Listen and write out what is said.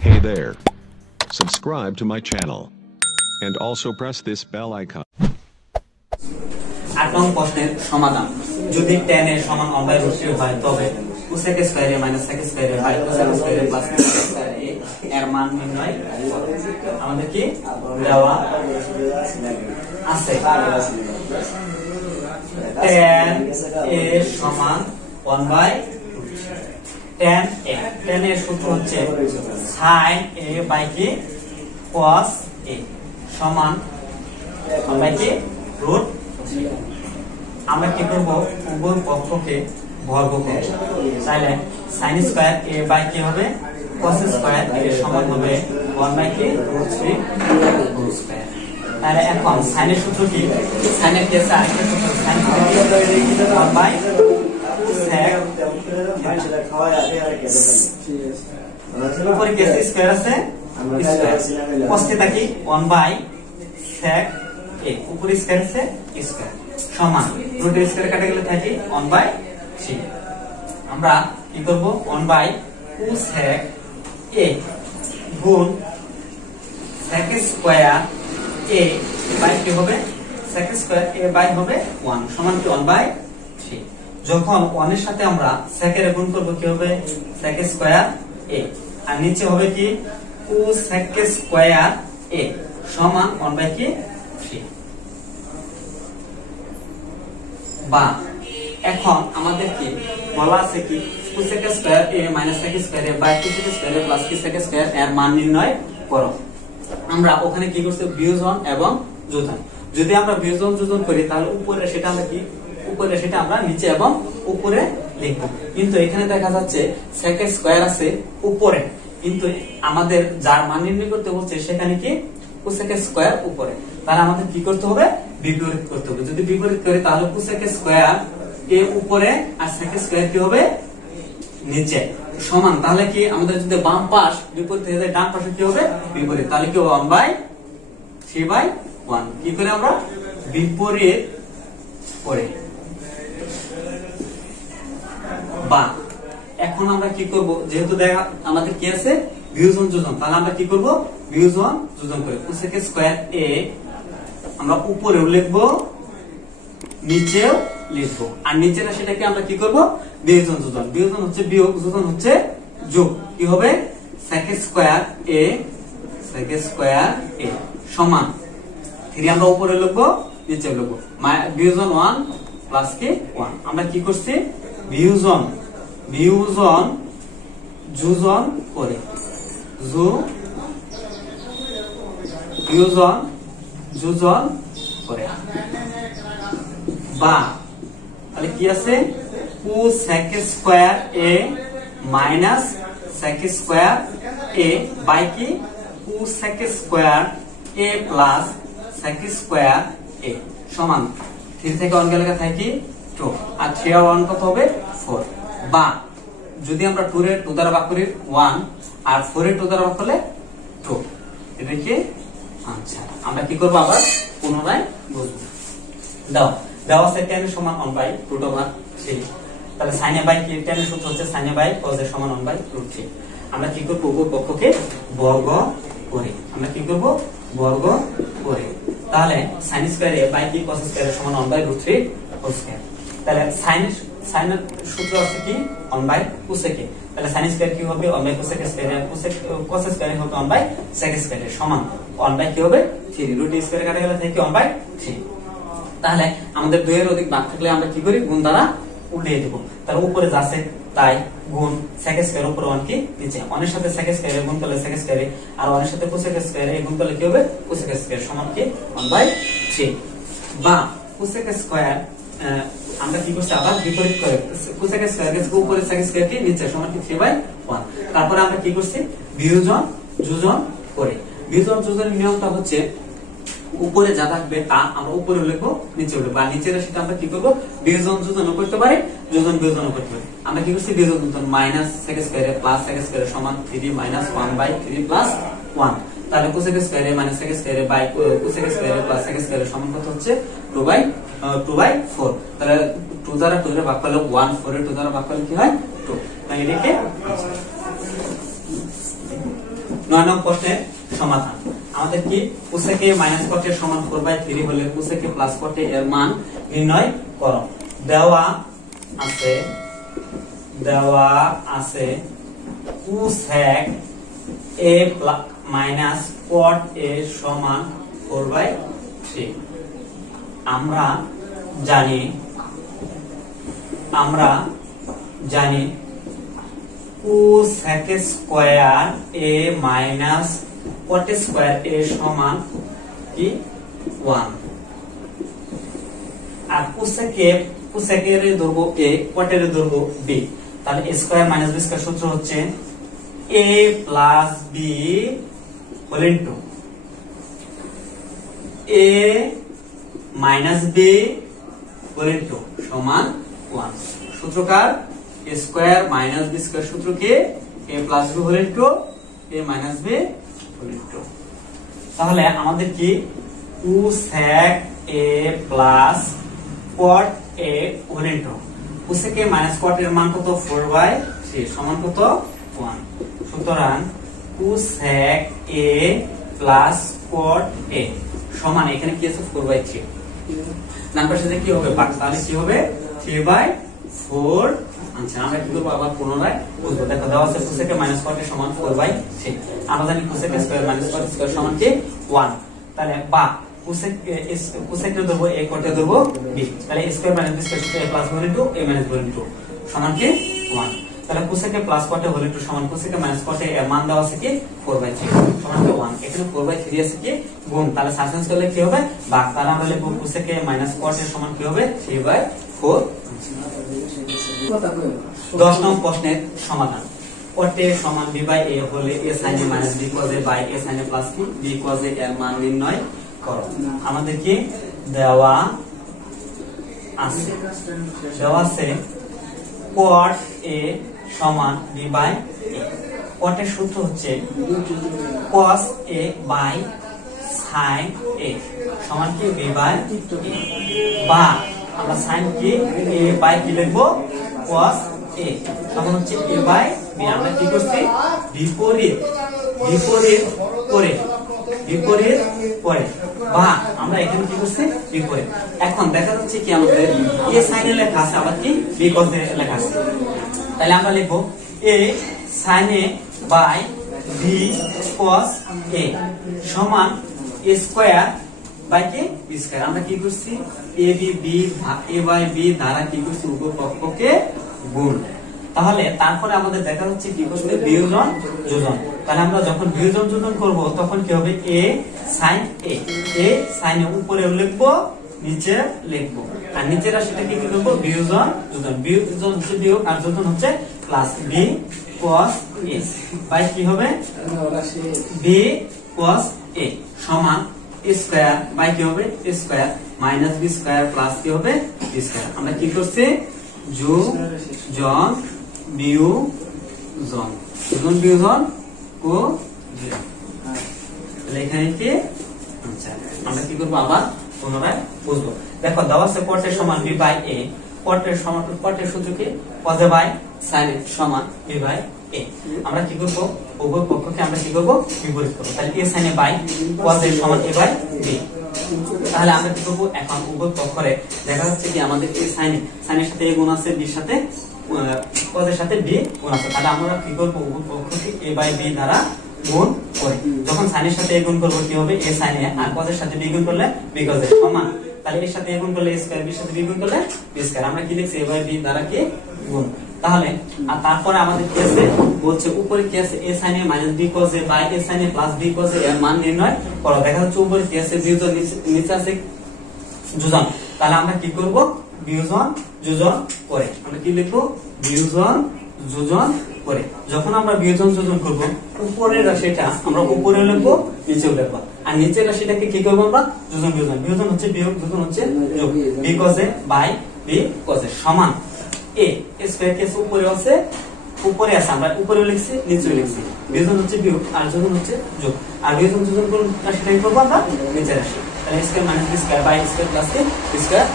Hey there. Subscribe to my channel. And also press this bell icon. 8 নং প্রশ্নের সমাধান যদি tan এর সমান 1/√3 হয় তবে cosec square a - sec square a cosec square a + sec square a এর মান নির্ণয় আমাদের কি দেওয়া আছে tan a সমান 1/√3 tan এর সূত্র হচ্ছে sin a / কি cos a সমান 1/কি √3 আমরা কি করব উভয় পক্ষকে বর্গ করব তাহলে sin স্কয়ার a / কি হবে cos স্কয়ার a এর সমান হবে 1/কি √3 হোল স্কয়ার তাহলে এখন sin এর সূত্র কি sin এর কেসে আরেকটা সূত্র sin 1/sec উপরে কেসে স্কয়ার আছে cos থিটা কি 1/sec a উপরে স্কয়ার আছে স্কয়ার সমান রুট স্কয়ার কাটা গেলে থাকে 1/3 আমরা কি করব 1/cosec a গুণ sec স্কয়ার a বাই কি হবে sec স্কয়ার a বাই হবে 1 সমান কি 1/3 যখন 1 এর সাথে আমরা sec এর গুণ করব কি হবে sec স্কয়ার a আর নিচে হবে কি cosec স্কয়ার a সমান 1/3 বা এখন আমাদের কি বলা আছে কি cosec square a - sec square a by cosec square a + sec square এর মান নির্ণয় করো আমরা ওখানে কি করতে বিয়োজন এবং যোজন যদি আমরা বিয়োজন যোজন করি তাহলে উপরে সেটা আমরা কি উপরে সেটা আমরা নিচে এবং উপরে লিখব কিন্তু এখানে দেখা যাচ্ছে sec স্কয়ার আছে উপরে কিন্তু আমাদের যার মান নির্ণয় করতে বলছে সেখানে কি cosec স্কয়ার উপরে তাহলে আমাদের কি করতে হবে বিপরীত করতে হবে যদি বিপরীত করি তাহলে cosec স্কয়ার a উপরে আর sec স্কয়ার কি হবে নিচে সমান তাহলে কি আমাদের যদি বাম পাশ বিপরীত হয়ে যায় ডান পাশে কি হবে বিপরীত তাহলে কি 1/3/1 কি করে আমরা বিপরীত করে বা এখন আমরা কি করব যেহেতু দেখা আমাদের কি আছে বিয়োজন যোজন তাহলে আমরা কি করব বিয়োজন যোজন করে cosec স্কয়ার a আমরা উপরেও লিখব নিচেও লিখব আর নিচের সেটাকে আমরা কি করব বিয়োজন যোজন বিয়োজন হচ্ছে বিয়োগ যোজন হচ্ছে যোগ কি হবে sec স্কয়ার a সমান 3 আমরা উপরে লিখব নিচে লিখব বিয়োজন 1 প্লাস কি 1 আমরা কি করছি বিয়োজন যোজন করে বিয়োজন যোজন করে বা তাহলে কি আছে cosec square a - sec square a by কি cosec square a plus sec square a সমান 3 থেকে 1 গেলে থাকে কি 2 আর 3 আর 1 কত হবে 4 বা যদি আমরা 2 এর 2 দ্বারা ভাগ করি 1 আর 4 এর 2 দ্বারা ভাগ করলে 2 এটা কি আচ্ছা আমরা কি করব আবার পুনরায় বুঝবো দাও আছে tan এর সমান 1/√3 তাহলে sin a বাই কি tan এর সূত্র হচ্ছে sin a বাই cos এর সমান 1/√3 আমরা কি করব উভয় পক্ষকে বর্গ করে আমরা কি করব বর্গ করে তাহলে sin স্কয়ার a বাই কি cos স্কয়ার এর সমান 1/√3 হোল স্কয়ার তাহলে sin এর সূত্র আছে কি 1/cosec তাহলে sin স্কয়ার কি হবে 1/cosec স্কয়ার আর cos স্কয়ার হবে 1/sec স্কয়ার এর সমান 1/ কি হবে 3 রুট স্কয়ার কাটা গেলে থাকে 1/3 তাহলে আমাদের 2 এর অধিক ভাগ থাকলে আমরা কি করি গুণ দ্বারা উল্টিয়ে দেব তাহলে উপরে যাচ্ছে তাই গুণ sec স্কয়ার উপরে 1 কি নিচে 1 এর সাথে sec স্কয়ার গুণ করলে sec স্কয়ার আর 1 এর সাথে cosec স্কয়ার গুণ করলে কি হবে cosec স্কয়ার সমান কি 1/3 বা cosec স্কয়ার আমরা কি করছি আবার বিপরীত করে cosec স্কয়ার এর উপরে sec স্কয়ার কি নিচে সমান কি 3/1 তারপর আমরা কি করছি বিয়োজন যোজন করে বিয়োজন যোজনের নিয়মটা হচ্ছে উপরে যা থাকবে তা আমরা উপরে লিখবো নিচে লিখবো আর নিচের সেটা আমরা কি করব বিয়োজন যোজন করতে পারি যোজন বিয়োজন করতে পারি আমরা কি করছি বিয়োজন যোজন -sec square plus sec square সমান 3 - 1/3 প্লাস 1 তাহলে cosec square -sec square by cosec square plus sec square সমান কত হচ্ছে 2/4 তাহলে 2 দ্বারা 2 এর ভাগ করলে 1 4 এর 2 দ্বারা ভাগ করলে কি হয় 2 তাই এটাকে 9 নং প্রশ্নের সমাধান। আমাদের কি cosec a minus cot a সমান 4/3 হলে cosec a plus cot a এর মান নির্ণয় করো। দেওয়া আছে cosec a minus cot a সমান 4/3। আমরা জানি cosec square a minus caught square a সমান কি 1। আর কোসেক এর দৈর্ঘ্য a, কট এর দৈর্ঘ্য b, তাহলে a square minus b square সূত্র হচ্ছে a plus b whole into a minus b whole into সমান 1। সূত্রকার a square minus b square সূত্র কি a plus b whole into a minus b whole into. তাহলে আমাদের কি cosec a plus cot a whole into cosec a minus cot এর মান কত 4/3 সমান কত 1। সুতরাং cosec a plus cot a সমান এখানে কি আছে 4/3, নাম্বার সাথে কি হবে ভাগ, তাহলে কি হবে 3/4 আনসার। আমরা কি করব আবার পুনরায় বুঝবো। দেখো দেওয়া আছে cosec a minus cot a সমান 4/3। আমরা জানি কোসেক স্কয়ার মাইনাস কট স্কয়ার সমান কি 1। তাহলে বা কোসেক এর দৈর্ঘ্য a, কট এর দৈর্ঘ্য b, তাহলে a square minus b square সূত্র a plus b into a minus b into সমান কি 1। তাহলে cosec a plus cot a whole into সমান cosec a minus cot a এর মান দেওয়া আছে কি 4/3 সমান কি 1। এখানে 4/3 আছে কি গুণ, তাহলে সাবস্টেন্স করলে কি হবে ভাগ, তাহলে আমরা লিখব cosec a minus cot a সমান কি হবে 3/4। 10 নং প্রশ্নের সমাধান। কট a সমান b বাই a হলে a sin a minus b cos a by a sin a plus কি b cos a এর মান নির্ণয় করো। আমাদের কি দেওয়া আছে কট a সমান b বাই a। কট এর সূত্র হচ্ছে cos a by sin a সমান কি b বাই a, বা আমরা sin কি a বাই কি লিখবো cos a সমান হচ্ছে a বাই b। আমরা কি করছি বিপরীত করে বা আমরা এখানে কি করছি বিপরীত। এখন দেখা যাচ্ছে কি আমাদের a sin a লেখা আছে আবার কি b cos a লেখা আছে, তাহলে আমরা লিখবো a sin a by b cos a সমান a স্কয়ার বাই কি b স্কয়ার। আমরা কি করছি a বাই b দ্বারা কি করছি উভয় পক্ষকে গুণ। তাহলে তারপরে আমাদের দেখা যাচ্ছে কি করবে বিয়োজন যোজন। তাহলে আমরা যখন বিয়োজন যোজন করব তখন কি হবে a sin a উপরে লিখবো নিচে লিখবো, আর নিচের রাশিটাকে কি করব বিয়োজন যোজন। বিয়োজন হচ্ছে বিয়োগ আর যোজন হচ্ছে plus b cos a by কি হবে b cos a সমান a স্কয়ার বাই কি হবে a square minus b square plus কি হবে b স্কয়ার। আমরা কি করছি যোজন বিয়োজন কো এখানে কি আচ্ছা আমরা কি করব আবার পুনরায় বুঝবো। দেখো দেওয়া আছে কট a সমান b বাই a, কট এর সূত্র কি cos a by sin a সমান b বাই a। আমরা কি করব উভয় পক্ষকে আমরা কি করব বিপরীত করব, তাহলে a sin a by cos a সমান a বাই b। তাহলে আমরা কি করব এখন উভয় পক্ষরে দেখা যাচ্ছে কি আমাদের এই sin এর সাথে a গুণ আছে b এর সাথে cos এর সাথে b গুণ আছে, তাহলে আমরা কি করব উভয় পক্ষকে a বাই b দ্বারা গুণ করে। যখন sin এর সাথে a গুণ করব কি হবে a sin a, R cos এর সাথে b গুণ করলে b cos a সমান, তাহলে এর সাথে a গুণ করলে a স্কয়ার, b এর সাথে b গুণ করলে b স্কয়ার। আমরা কি লিখছি a বাই b দ্বারা কি গুণ। তাহলে আর তারপরে আমাদের কি আছে বলছে উপরে কি আছে a sin a minus b cos a by a sin a plus b cos a এর মান নির্ণয় করো। দেখা যাচ্ছে উপরে কি আছে বিয়োজন, নিচে আছে যোজন। তাহলে আমরা কি করব বিয়োজন যোজন করে আমরা কি লিখবো বিয়োজন যোজন করে। যখন আমরা বিয়োজন যোজন করব উপরের রাশিটা আমরা উপরে লিখবো নিচেও লিখবো, আর নিচের রাশিটাকে কি করবো আমরা যোজন বিয়োজন হচ্ছে বিয়োগ, যোজন হচ্ছে যোগ। b cos a by b cos a সমান a স্কয়ার কেস উপরে আছে আমরা উপরে লিখছি নিচেও লিখছি। বিয়োজন হচ্ছে বিয়োগ আর যোজন হচ্ছে যোগ, আর বিয়োজন যোজন করুন রাশিটা কি করবো আমরা নিচের রাশি, তাহলে square minus b square by square plus b square